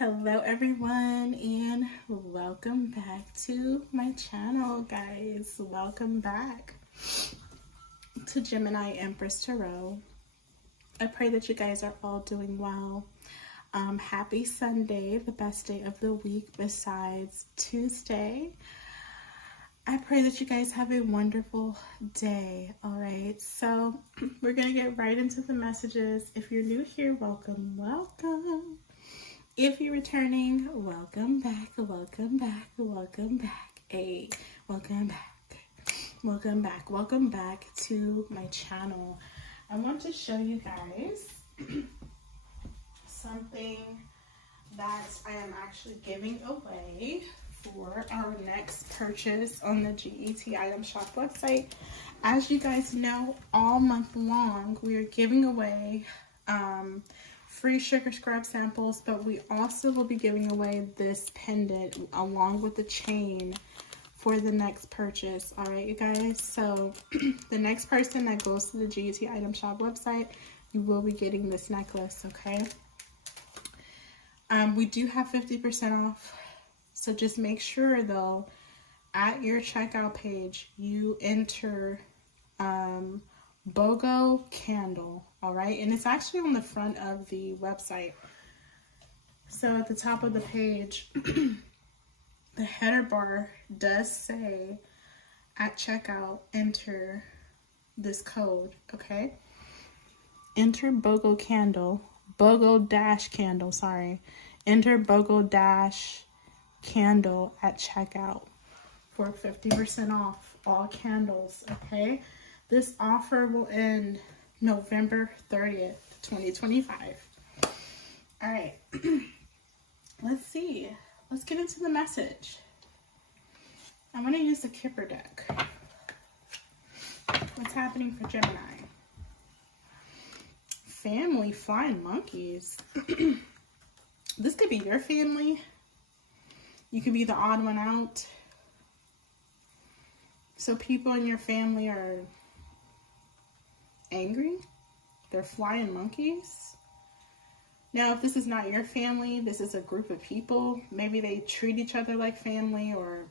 Hello everyone and welcome back to my channel, guys. Welcome back to Gemini Empress Tarot. I pray that you guys are all doing well. Happy Sunday, the best day of the week besides Tuesday. I pray that you guys have a wonderful day. All right, so we're gonna get right into the messages. If you're new here, welcome. If you're returning, welcome back. Welcome back. Hey, welcome back to my channel. I want to show you guys something that I am actually giving away for our next purchase on the GET Item Shop website. As you guys know, all month long we are giving away free sugar scrub samples, but we also will be giving away this pendant along with the chain for the next purchase. All right, you guys, so the next person that goes to the GET Item Shop website, you will be getting this necklace. Okay, we do have 50% off, so just make sure though at your checkout page you enter BOGO candle. All right, and it's actually on the front of the website. So at the top of the page, the header bar does say at checkout, enter this code. Okay, enter BOGO candle, BOGO dash candle, sorry, enter BOGO dash candle at checkout for 50% off all candles. Okay, this offer will end November 30th, 2025. All right, let's see. Let's get into the message. I'm going to use the Kipper deck. What's happening for Gemini? Family flying monkeys. This could be your family. You could be the odd one out. So people in your family are angry. They're flying monkeys. Now, if this is not your family, this is a group of people. Maybe they treat each other like family, or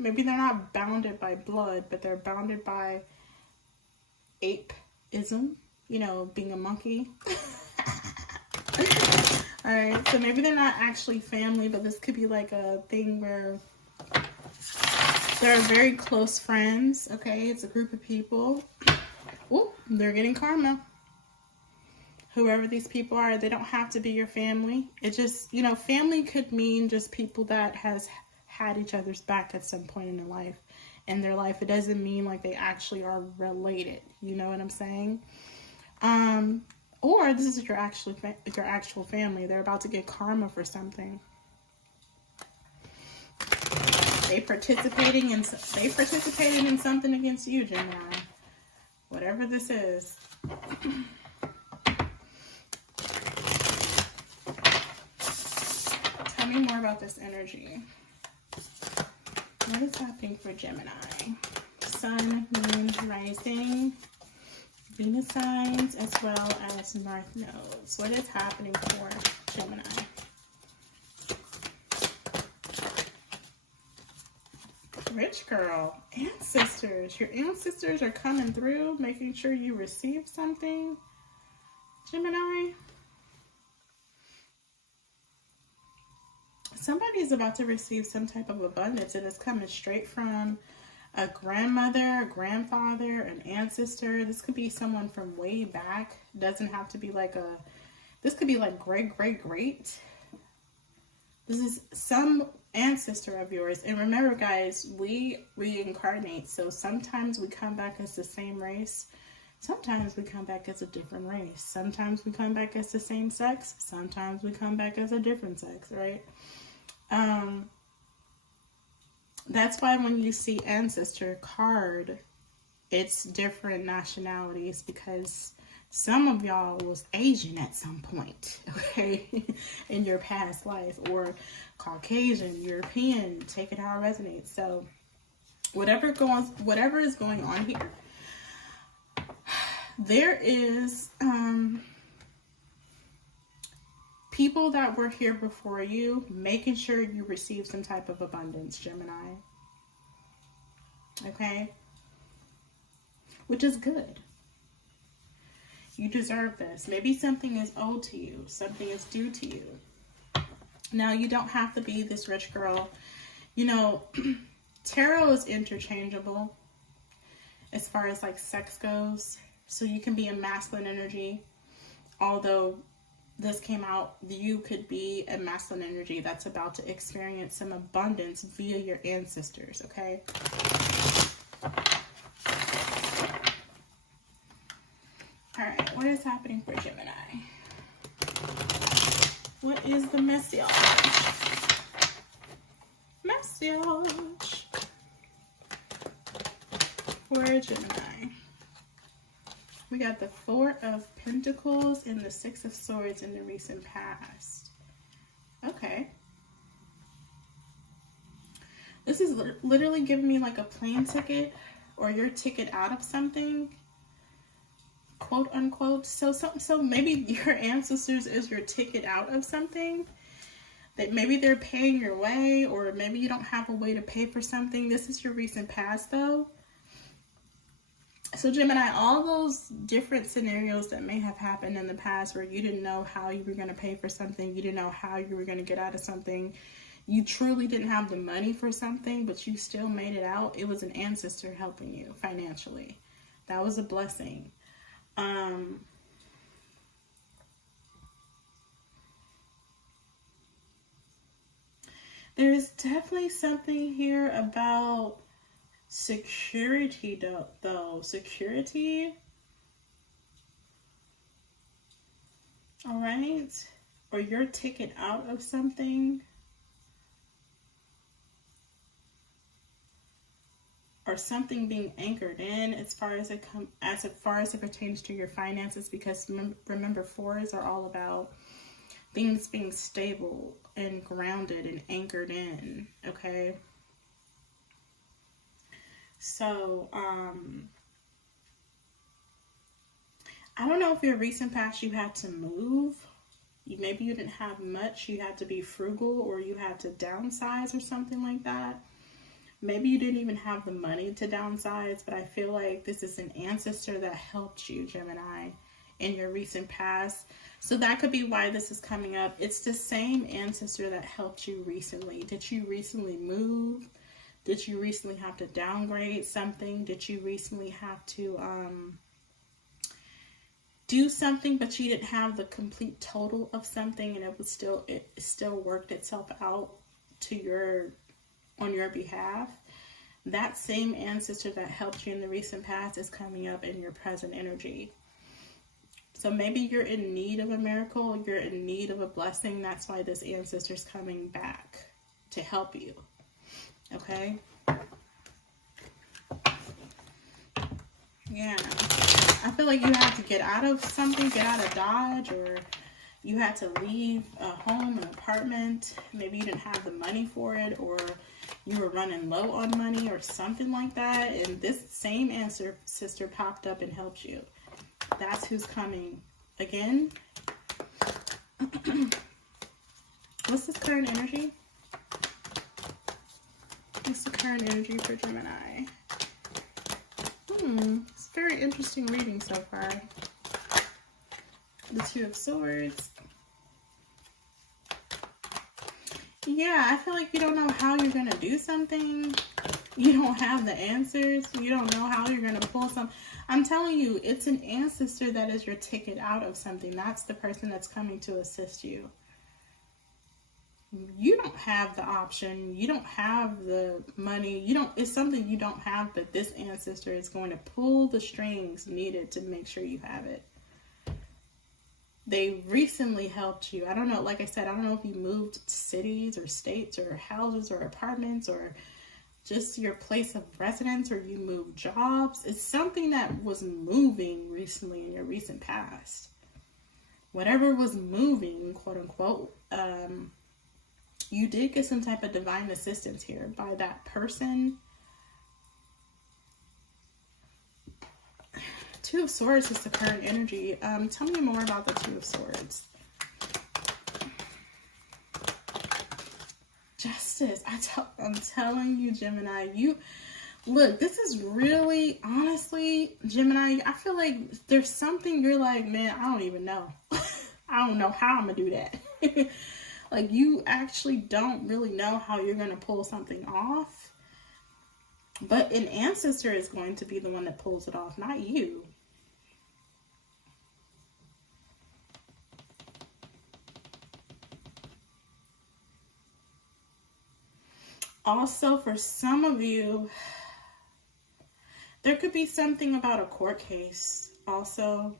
maybe they're not bounded by blood, but they're bounded by apeism, you know, being a monkey. All right, so maybe they're not actually family, but this could be like a thing where they're very close friends. Okay, it's a group of people. Oh, they're getting karma. Whoever these people are, they don't have to be your family. It just, you know, family could mean just people that has had each other's back at some point in their life. It doesn't mean like they actually are related. You know what I'm saying? Or this is your actual family. They're about to get karma for something. They participated in something against you, Gemini. Whatever this is. Tell me more about this energy. What is happening for Gemini? Sun, Moon, Rising, Venus signs, as well as North nodes. What is happening for Gemini? Rich girl, ancestors. Your ancestors are coming through, making sure you receive something, Gemini. Somebody's about to receive some type of abundance, and it's coming straight from a grandmother, a grandfather, an ancestor. This could be someone from way back. It doesn't have to be like this could be like great. This is some ancestor of yours. And remember, guys, we reincarnate. So sometimes we come back as the same race. Sometimes we come back as a different race. Sometimes we come back as the same sex. Sometimes we come back as a different sex, right? That's why when you see ancestor card, it's different nationalities, because some of y'all was Asian at some point, okay, in your past life, or Caucasian, European, take it how it resonates. So whatever is going on here, there is people that were here before you, making sure you receive some type of abundance, Gemini. Okay? Which is good. You deserve this. Maybe something is owed to you. Something is due to you. Now, you don't have to be this rich girl. You know, tarot is interchangeable as far as like sex goes. So you can be a masculine energy. Although this came out, you could be a masculine energy that's about to experience some abundance via your ancestors, okay? Alright, what is happening for Gemini? What is the message? Message for Gemini. We got the Four of Pentacles and the Six of Swords in the recent past. Okay. This is literally giving me like a plane ticket or your ticket out of something, quote unquote. So maybe your ancestors is your ticket out of something. That maybe they're paying your way, or maybe you don't have a way to pay for something. This is your recent past though. So Gemini, all those different scenarios that may have happened in the past where you didn't know how you were going to pay for something, you didn't know how you were going to get out of something, you truly didn't have the money for something, but you still made it out. It was an ancestor helping you financially. That was a blessing. There's definitely something here about security though. Security. All right. Or your ticket out of something. Or something being anchored in as far as it pertains to your finances, because remember, fours are all about things being stable and grounded and anchored in, okay? So, I don't know if your recent past you had to move. Maybe you didn't have much. You had to be frugal, or you had to downsize or something like that. Maybe you didn't even have the money to downsize, but I feel like this is an ancestor that helped you, Gemini, in your recent past. So that could be why this is coming up. It's the same ancestor that helped you recently. Did you recently move? Did you recently have to downgrade something? Did you recently have to do something, but you didn't have the complete total of something, and it still worked itself out to on your behalf? That same ancestor that helped you in the recent past is coming up in your present energy. So maybe you're in need of a miracle, you're in need of a blessing. That's why this ancestor is coming back to help you. Okay? Yeah. I feel like you had to get out of something, get out of Dodge, or you had to leave a home, an apartment. Maybe you didn't have the money for it, or you were running low on money or something like that. And this same ancestor popped up and helped you. That's who's coming. Again, what's this current energy? What's the current energy for Gemini? It's a very interesting reading so far. The Two of Swords. Yeah, I feel like you don't know how you're going to do something. You don't have the answers. You don't know how you're going to pull some. I'm telling you, it's an ancestor that is your ticket out of something. That's the person that's coming to assist you. You don't have the option. You don't have the money. It's something you don't have, but this ancestor is going to pull the strings needed to make sure you have it. They recently helped you. I don't know, like I said, I don't know if you moved cities or states or houses or apartments or just your place of residence, or you moved jobs. It's something that was moving recently in your recent past. Whatever was moving, quote unquote, you did get some type of divine assistance here by that person. Two of Swords is the current energy. Tell me more about the Two of Swords. Justice. I'm telling you, Gemini, look, this is really, honestly, Gemini, I feel like there's something you're like, man, I don't even know. I don't know how I'm going to do that. Like, you actually don't really know how you're going to pull something off. But an ancestor is going to be the one that pulls it off, not you. Also, for some of you, there could be something about a court case. Also,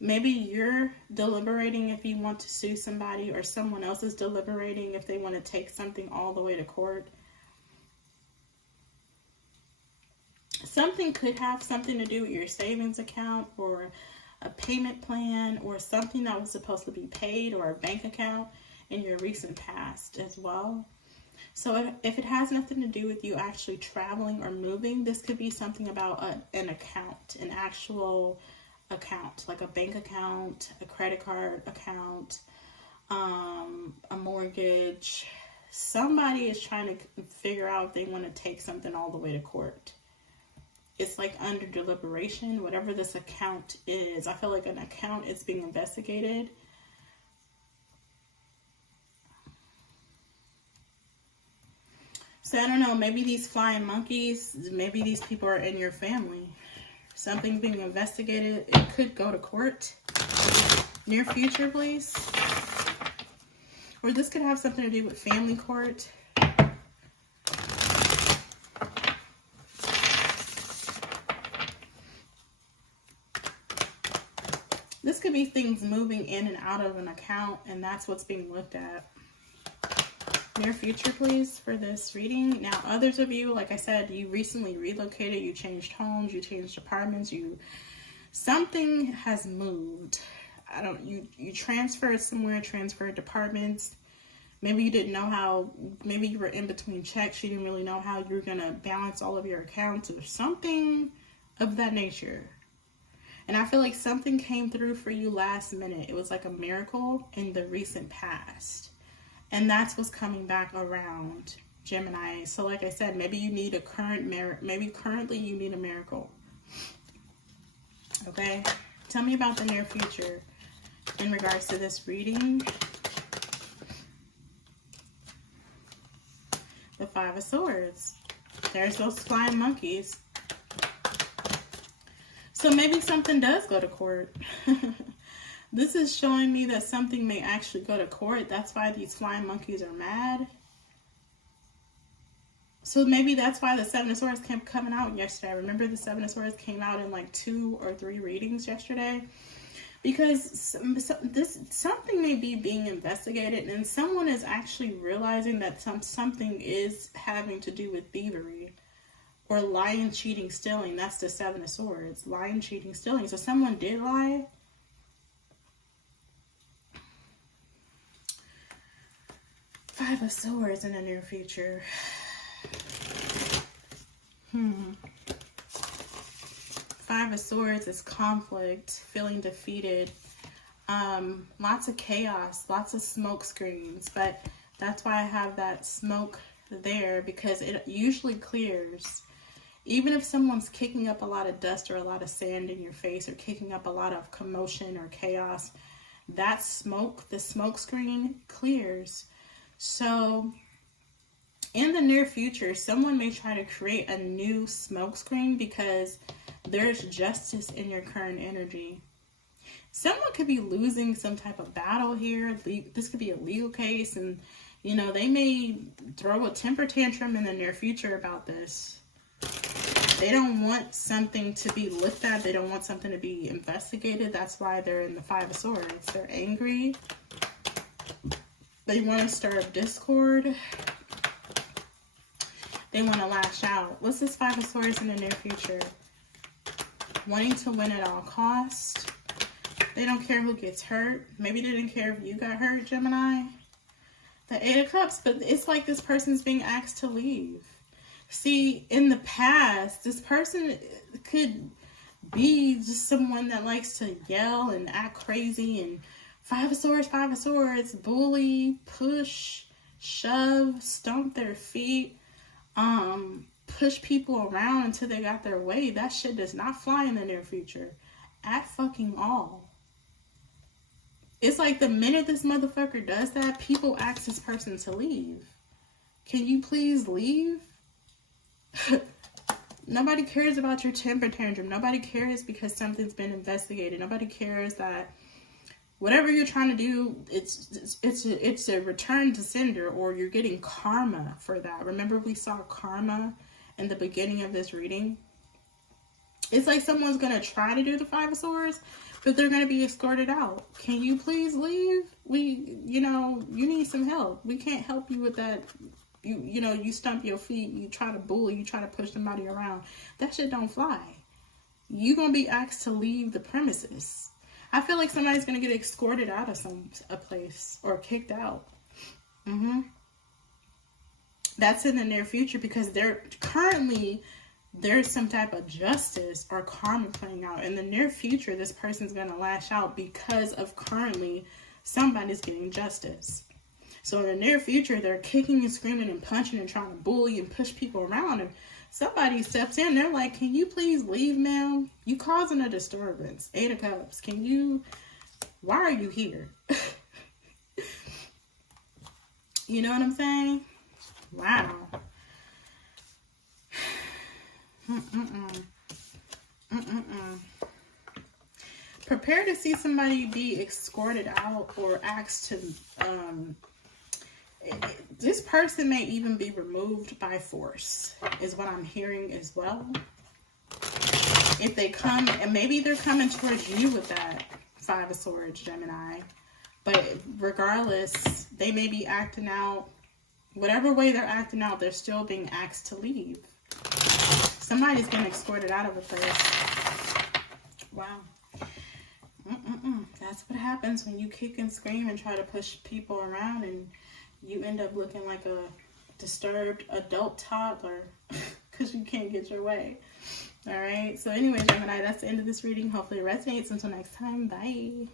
maybe you're deliberating if you want to sue somebody, or someone else is deliberating if they want to take something all the way to court. Something could have something to do with your savings account, or a payment plan, or something that was supposed to be paid, or a bank account in your recent past as well. So if it has nothing to do with you actually traveling or moving, this could be something about an account, an actual account, like a bank account, a credit card account, a mortgage. Somebody is trying to figure out if they want to take something all the way to court. It's like under deliberation, whatever this account is. I feel like an account is being investigated. So I don't know, maybe these flying monkeys, maybe these people are in your family. Something being investigated. It could go to court. Near future, please. Or this could have something to do with family court. This could be things moving in and out of an account, and that's what's being looked at. Near future, please, for this reading. Now, others of you, like I said, you recently relocated, you changed homes, you changed apartments, something has moved. You transferred somewhere, transferred departments. Maybe you didn't know how, maybe you were in between checks, you didn't really know how you were going to balance all of your accounts, or something of that nature. And I feel like something came through for you last minute. It was like a miracle in the recent past. And that's what's coming back around, Gemini. So like I said, maybe you need a currently you need a miracle. Okay? Tell me about the near future in regards to this reading. The Five of Swords. There's those flying monkeys. So maybe something does go to court. This is showing me that something may actually go to court. That's why these flying monkeys are mad. So maybe that's why the Seven of Swords kept coming out yesterday. Remember the Seven of Swords came out in like 2 or 3 readings yesterday? Because something may be being investigated, and someone is actually realizing that something is having to do with thievery. Or lying, cheating, stealing. That's the Seven of Swords. Lying, cheating, stealing. So someone did lie. Five of Swords in the near future. Five of Swords is conflict, feeling defeated. Lots of chaos, lots of smoke screens. But that's why I have that smoke there, because it usually clears. Even if someone's kicking up a lot of dust or a lot of sand in your face, or kicking up a lot of commotion or chaos, that smoke, the smoke screen, clears. So in the near future, someone may try to create a new smoke screen because there's justice in your current energy. Someone could be losing some type of battle here. This could be a legal case, and you know, they may throw a temper tantrum in the near future about this. They don't want something to be looked at. They don't want something to be investigated. That's why they're in the Five of Swords. They're angry. They want to stir up discord. They want to lash out. What's this Five of Swords in the near future? Wanting to win at all costs. They don't care who gets hurt. Maybe they didn't care if you got hurt, Gemini. The Eight of Cups, but it's like this person's being asked to leave. See, in the past, this person could be just someone that likes to yell and act crazy, and Five of Swords, bully, push, shove, stomp their feet, push people around until they got their way. That shit does not fly in the near future at fucking all. It's like the minute this motherfucker does that, people ask this person to leave. Can you please leave? Nobody cares about your temper tantrum. Nobody cares because something's been investigated. Nobody cares that whatever you're trying to do, it's a return to sender, or you're getting karma for that. Remember we saw karma in the beginning of this reading? It's like someone's going to try to do the Five of Swords, but they're going to be escorted out. Can you please leave? You need some help. We can't help you with that. You stump your feet, you try to bully, you try to push somebody around. That shit don't fly. You're going to be asked to leave the premises. I feel like somebody's going to get escorted out of a place or kicked out. That's in the near future because there's some type of justice or karma playing out. In the near future, this person's going to lash out because of currently somebody's getting justice. So in the near future, they're kicking and screaming and punching and trying to bully and push people around. And somebody steps in. They're like, can you please leave, ma'am? You causing a disturbance. 8 of Cups. Why are you here? You know what I'm saying? Wow. Prepare to see somebody be escorted out or asked to... this person may even be removed by force, is what I'm hearing as well. If they come, and maybe they're coming towards you with that Five of Swords, Gemini. But regardless, they may be acting out, whatever way they're acting out, they're still being asked to leave. Somebody's getting escorted out of a place. Wow. That's what happens when you kick and scream and try to push people around, and you end up looking like a disturbed adult toddler because you can't get your way. All right. So anyway, Gemini, that's the end of this reading. Hopefully it resonates. Until next time. Bye.